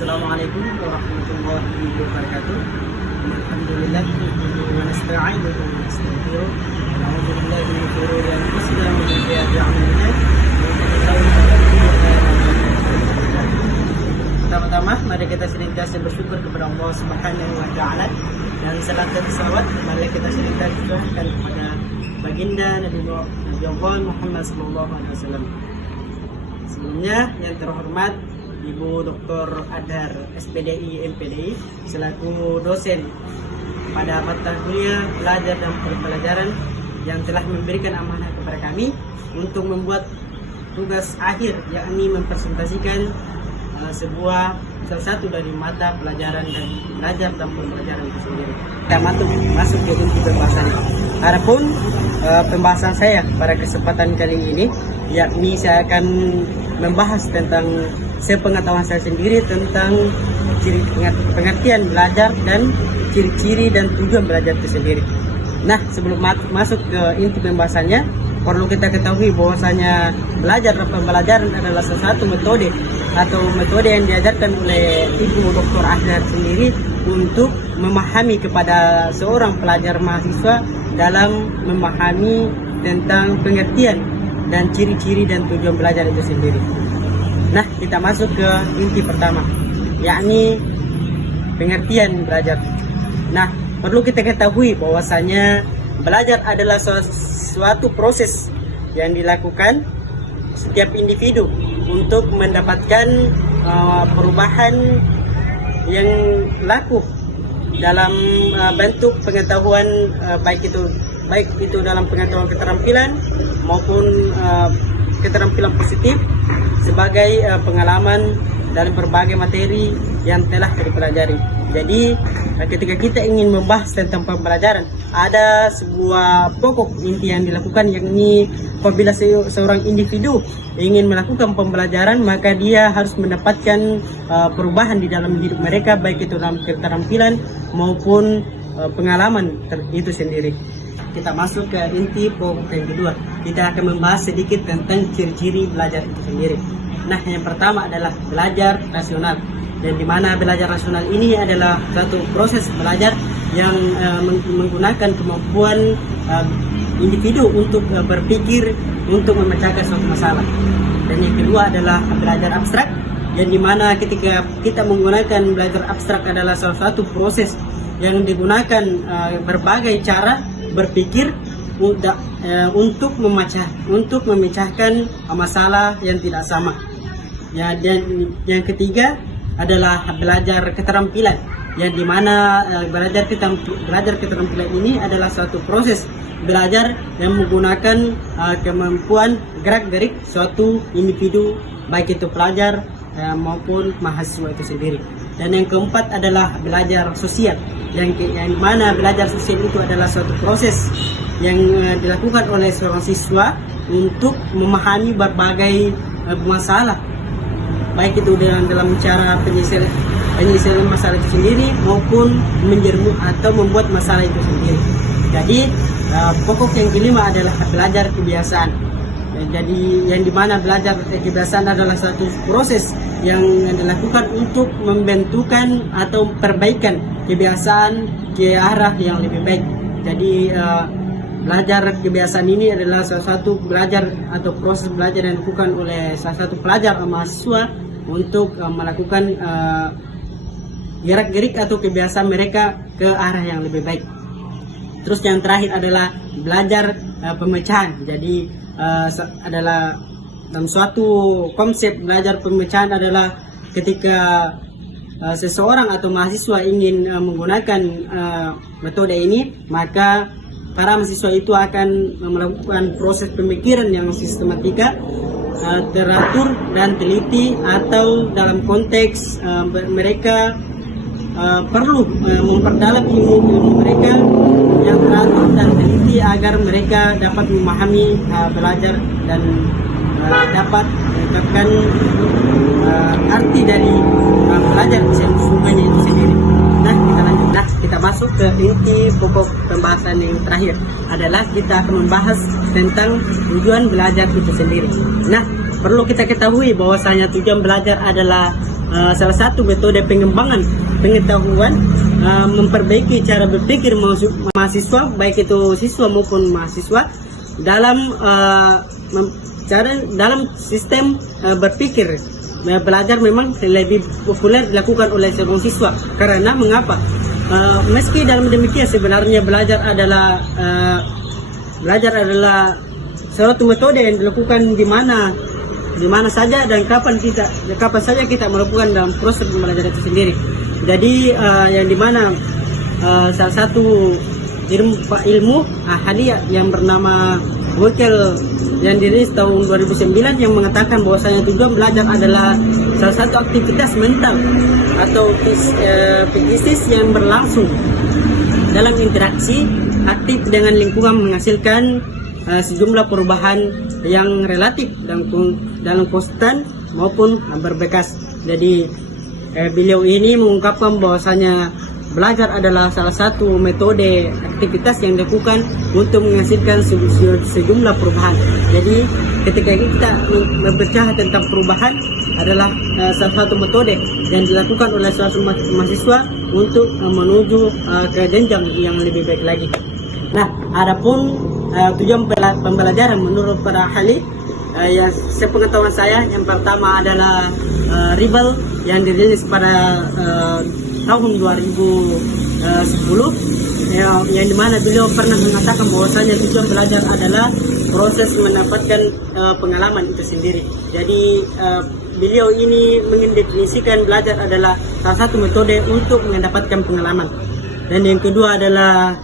Assalamualaikum warahmatullahi wabarakatuh. Alhamdulillah wa nasta'inuhu wa nastaghfiruh. Na'udzu billahi min shururi anfusina wa min sayyiati a'malina. Pertama-tama, mari kita senantiasa bersyukur kepada Allah Subhanahu wa taala dan salam dan salawat mari kita senantiasa curahkan kepada baginda Nabi Muhammad sallallahu alaihi wasallam. Sebelumnya yang terhormat Ibu Dr. Adhar SPDI MPDI selaku dosen pada mata kuliah belajar dan pembelajaran yang telah memberikan amanah kepada kami untuk membuat tugas akhir, yakni mempresentasikan salah satu dari mata pelajaran dan belajar dan pembelajaran itu sendiri. Kita masuk ke inti pembahasan. Adapun pembahasan saya pada kesempatan kali ini, yakni saya akan membahas tentang sepengetahuan saya sendiri tentang pengertian belajar dan ciri-ciri dan tujuan belajar itu sendiri. Nah, sebelum masuk ke inti pembahasannya, perlu kita ketahui bahwasanya belajar dan pembelajaran adalah salah satu metode atau metode yang diajarkan oleh Ibu Dr. Adhar sendiri untuk memahami kepada seorang pelajar mahasiswa dalam memahami tentang pengertian dan ciri-ciri dan tujuan belajar itu sendiri. Nah, kita masuk ke inti pertama, yakni pengertian belajar. Nah, perlu kita ketahui bahwasanya belajar adalah suatu proses yang dilakukan setiap individu untuk mendapatkan perubahan yang laku dalam bentuk pengetahuan, baik itu dalam pengetahuan keterampilan maupun keterampilan positif sebagai pengalaman dalam berbagai materi yang telah dipelajari. Jadi ketika kita ingin membahas tentang pembelajaran, ada sebuah pokok inti yang dilakukan, yakni apabila seorang individu ingin melakukan pembelajaran, maka dia harus mendapatkan perubahan di dalam hidup mereka, baik itu dalam keterampilan maupun pengalaman itu sendiri. Kita masuk ke inti pokok yang kedua. Kita akan membahas sedikit tentang ciri-ciri belajar itu sendiri. Nah, yang pertama adalah belajar rasional. Yang dimana belajar rasional ini adalah satu proses belajar yang menggunakan kemampuan individu untuk berpikir untuk memecahkan suatu masalah. Dan yang kedua adalah belajar abstrak, yang dimana ketika kita menggunakan belajar abstrak adalah salah satu proses yang digunakan berbagai cara berpikir untuk memecahkan masalah yang tidak sama. Ya, dan yang ketiga adalah belajar keterampilan, yang dimana belajar keterampilan ini adalah suatu proses belajar yang menggunakan kemampuan gerak-gerik suatu individu, baik itu pelajar maupun mahasiswa itu sendiri. Dan yang keempat adalah belajar sosial, yang mana belajar sosial itu adalah suatu proses yang dilakukan oleh seorang siswa untuk memahami berbagai masalah, baik itu dalam cara penyelesaian masalah itu sendiri maupun menjermu atau membuat masalah itu sendiri. Jadi pokok yang kelima adalah belajar kebiasaan. Jadi yang dimana belajar kebiasaan adalah satu proses yang dilakukan untuk membentukkan atau perbaikan kebiasaan ke arah yang lebih baik. Jadi belajar kebiasaan ini adalah salah satu belajar atau proses belajar yang dilakukan oleh salah satu pelajar mahasiswa untuk melakukan gerak-gerik atau kebiasaan mereka ke arah yang lebih baik. Terus yang terakhir adalah belajar pemecahan. Jadi adalah dalam suatu konsep belajar pemecahan adalah ketika seseorang atau mahasiswa ingin menggunakan metode ini, maka para mahasiswa itu akan melakukan proses pemikiran yang sistematika, teratur dan teliti, atau dalam konteks mereka perlu memperdalam ilmu mereka yang teratur dan teliti agar mereka dapat memahami belajar dan dapat menetapkan arti dari belajar sesungguhnya itu sendiri. Nah, kita lanjut. Nah, kita masuk ke inti pokok pembahasan yang terakhir adalah kita akan membahas tentang tujuan belajar itu sendiri. Nah, perlu kita ketahui bahwasanya tujuan belajar adalah salah satu metode pengembangan pengetahuan, memperbaiki cara berpikir mahasiswa, baik itu siswa maupun mahasiswa, dalam dalam sistem berpikir. Belajar memang lebih populer dilakukan oleh seorang siswa. Karena mengapa? Meski dalam demikian sebenarnya belajar adalah suatu metode yang dilakukan di mana saja dan kapan saja kita melakukan dalam proses belajar itu sendiri. Jadi yang dimana salah satu ilmu hadiah yang bernama Wakel yang dirilis tahun 2009 yang mengatakan bahwasanya tujuan belajar adalah salah satu aktivitas mental atau psikis yang berlangsung dalam interaksi aktif dengan lingkungan, menghasilkan sejumlah perubahan yang relatif dalam konstan maupun berbekas. Jadi beliau ini mengungkapkan bahwasanya belajar adalah salah satu metode aktivitas yang dilakukan untuk menghasilkan sejumlah perubahan. Jadi ketika kita berbicara tentang perubahan adalah salah satu metode yang dilakukan oleh suatu mahasiswa untuk menuju ke jenjang yang lebih baik lagi. Nah, adapun tujuan pembelajaran menurut para ahli, yang sepengetahuan saya, yang pertama adalah Ribble yang dirilis pada tahun 2010, yang dimana beliau pernah mengatakan bahwasanya tujuan belajar adalah proses mendapatkan pengalaman itu sendiri. Jadi beliau ini mendefinisikan belajar adalah salah satu metode untuk mendapatkan pengalaman. Dan yang kedua adalah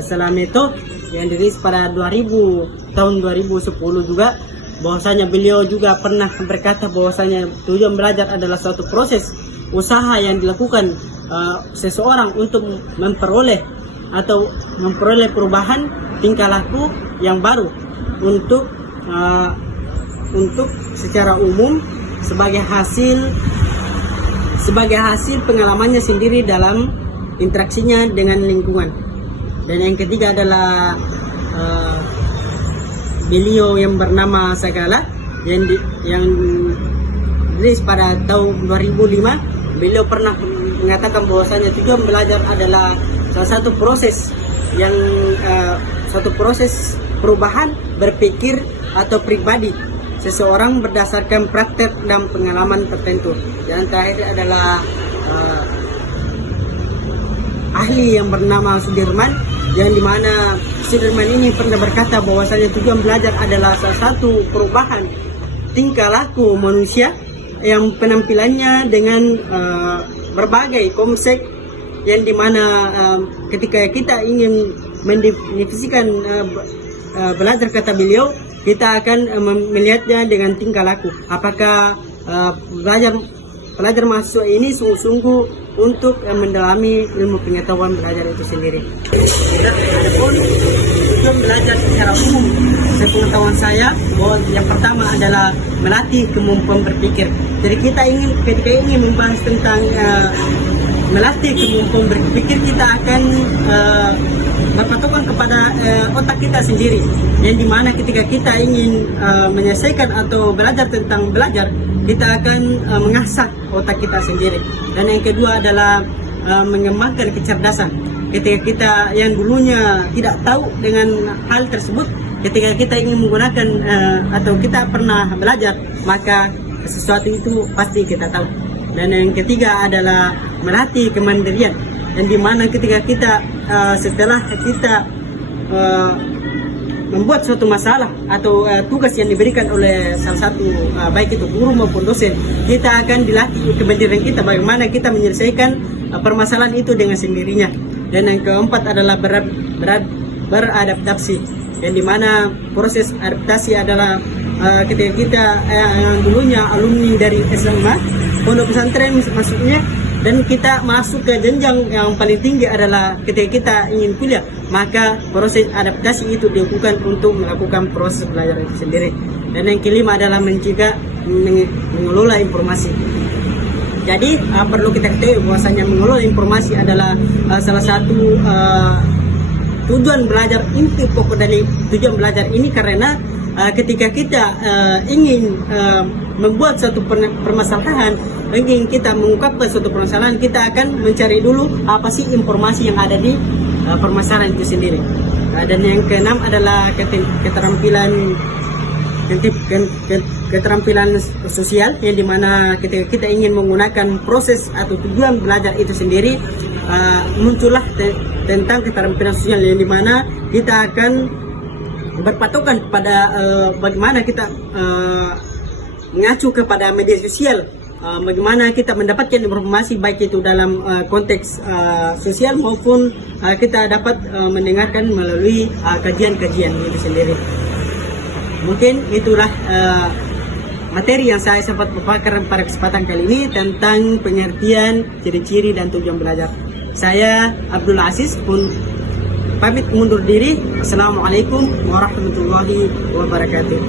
Salameto yang dirilis pada tahun 2010 juga, bahwasanya beliau juga pernah berkata bahwasanya tujuan belajar adalah suatu proses usaha yang dilakukan seseorang untuk memperoleh perubahan tingkah laku yang baru untuk secara umum sebagai hasil pengalamannya sendiri dalam interaksinya dengan lingkungan. Dan yang ketiga adalah beliau yang bernama Sagala yang dirilis pada tahun 2005. Beliau pernah mengatakan bahwasanya tujuan belajar adalah salah satu proses perubahan berpikir atau pribadi seseorang berdasarkan praktek dan pengalaman tertentu. Dan terakhir adalah ahli yang bernama Sudirman, yang dimana Sudirman ini pernah berkata bahwasanya tujuan belajar adalah salah satu perubahan tingkah laku manusia yang penampilannya dengan berbagai konsep, yang dimana ketika kita ingin mendefinisikan belajar, kata beliau, kita akan melihatnya dengan tingkah laku. Apakah pelajar mahasiswa ini sungguh-sungguh untuk mendalami ilmu pengetahuan belajar itu sendiri. Adapun tujuan belajar secara umum, sepengetahuan saya, bahwa yang pertama adalah melatih kemampuan berpikir. Jadi ketika ingin membahas tentang melatih kemampuan berpikir, kita akan berpatokan kepada otak kita sendiri, yang dimana ketika kita ingin menyelesaikan atau belajar tentang belajar, kita akan mengasah otak kita sendiri. Dan yang kedua adalah mengembangkan kecerdasan. Ketika kita yang dulunya tidak tahu dengan hal tersebut, ketika kita ingin menggunakan atau kita pernah belajar, maka sesuatu itu pasti kita tahu. Dan yang ketiga adalah melatih kemandirian, yang dimana ketika kita setelah kita membuat suatu masalah atau tugas yang diberikan oleh salah satu baik itu guru maupun dosen, kita akan dilatih kemandirian kita, bagaimana kita menyelesaikan permasalahan itu dengan sendirinya. Dan yang keempat adalah beradaptasi, yang dimana proses adaptasi adalah ketika kita yang dulunya alumni dari SMA, pondok pesantren maksudnya, dan kita masuk ke jenjang yang paling tinggi adalah ketika kita ingin kuliah, maka proses adaptasi itu dilakukan untuk melakukan proses belajar itu sendiri. Dan yang kelima adalah mencegah mengelola informasi. Jadi perlu kita ketahui bahwasanya mengelola informasi adalah salah satu tujuan belajar, inti pokok dari tujuan belajar ini, karena ketika kita ingin membuat suatu permasalahan, ingin kita mengungkapkan suatu permasalahan, kita akan mencari dulu apa sih informasi yang ada di permasalahan itu sendiri. Dan yang keenam adalah keterampilan sosial, yang dimana ketika kita ingin menggunakan proses atau tujuan belajar itu sendiri, muncullah tentang keterampilan sosial, yang dimana kita akan berpatokan pada bagaimana kita mengacu kepada media sosial, bagaimana kita mendapatkan informasi baik itu dalam konteks sosial maupun kita dapat mendengarkan melalui kajian-kajian itu sendiri. Mungkin itulah materi yang saya sempat paparkan pada kesempatan kali ini tentang pengertian, ciri-ciri, dan tujuan belajar. Saya Abdul Aziz pun pamit mundur diri. Assalamualaikum warahmatullahi wabarakatuh.